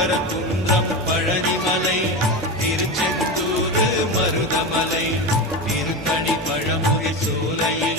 குன்றம் பழனிமலை திருச்செந்தூர் மருதமலை திருக்கணி பழமொழி சோலையில்